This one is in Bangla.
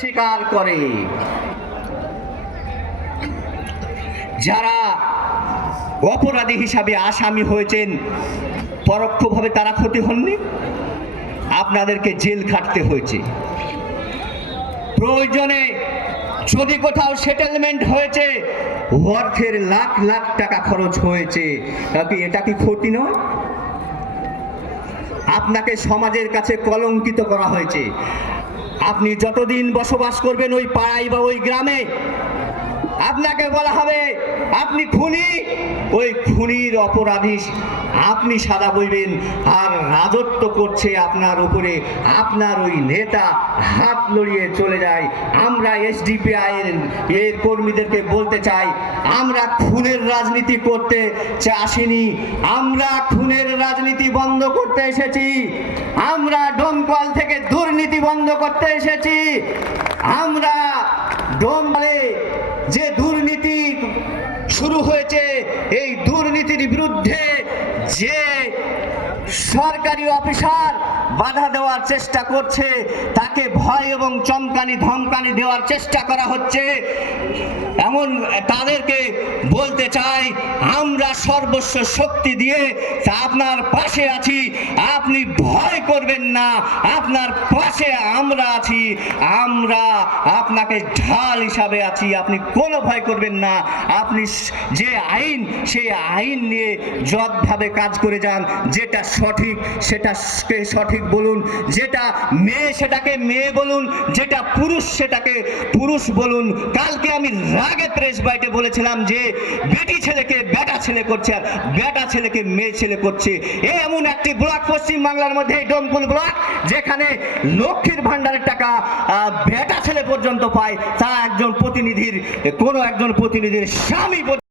স্বীকার করে। যারা অপরাধী হিসাবে আসামি হয়েছেন পরোক্ষভাবে তারা ক্ষতি হননি, আপনাদেরকে জেল খাটতে হয়েছে। প্রয়োজনে যদি কোথাও সেটেলমেন্ট হয়েছে, অর্থের লাখ লাখ টাকা খরচ হয়েছে, এটা কি ক্ষতি নয়? আপনাকে সমাজের কাছে কলঙ্কিত করা হয়েছে। আপনি যতদিন বসবাস করবেন ওই পাড়ায় বা ওই গ্রামে, আপনাকে বলা হবে আপনি খুনি, ওই খুনির অপরাধী আপনি সাজা বইবেন, আর রাজত্ব করছে আপনার উপরে। আপনার ওই নেতা হাত লড়িয়ে চলে যায়। আমরা এসডিপিআই এর কর্মীদেরকে বলতে চাই, আমরা খুনের রাজনীতি করতে আসিনি, আমরা খুনের রাজনীতি বন্ধ করতে এসেছি। আমরা ডোমকল থেকে দুর্নীতি বন্ধ করতে এসেছি। আমরা ডোমকলে যে দুর্নীতি শুরু হয়েছে, এই দুর্নীতির বিরুদ্ধে যে সরকারি অফিসার বাধা দেওয়ার চেষ্টা করছে, তাকে ভয় এবং চমকানি ধমকানি দেওয়ার চেষ্টা করা হচ্ছে, এমন তাদেরকে বলতে চাই, আমরা সর্বস্ব শক্তি দিয়ে আপনার পাশে আছি। আপনি ভয় করবেন না, আপনার পাশে আমরা আছি। আমরা আপনাকে ঢাল হিসাবে আছি, আপনি কোনো ভয় করবেন না। আপনি যে আইন, সেই আইন নিয়ে যতভাবে কাজ করে যান। যেটা সঠিক সেটাকে সঠিক বলুন, যেটা মেয়ে সেটাকে মেয়ে বলুন, যেটা পুরুষ সেটাকে পুরুষ বলুন। কালকে আমি রাগে প্রেস বাইটে বলেছিলাম যে বেটি ছেলেকে বেটা ছেলে করছে, আর বেটা ছেলেকে মেয়ে ছেলে করছে। এমন একটি ব্লক পশ্চিম বাংলার মধ্যে ডোমকল ব্লক, যেখানে লক্ষ্মীর ভান্ডারের টাকা বেটা ছেলে পর্যন্ত পায়, তা একজন প্রতিনিধির, কোনো একজন প্রতিনিধির স্বামী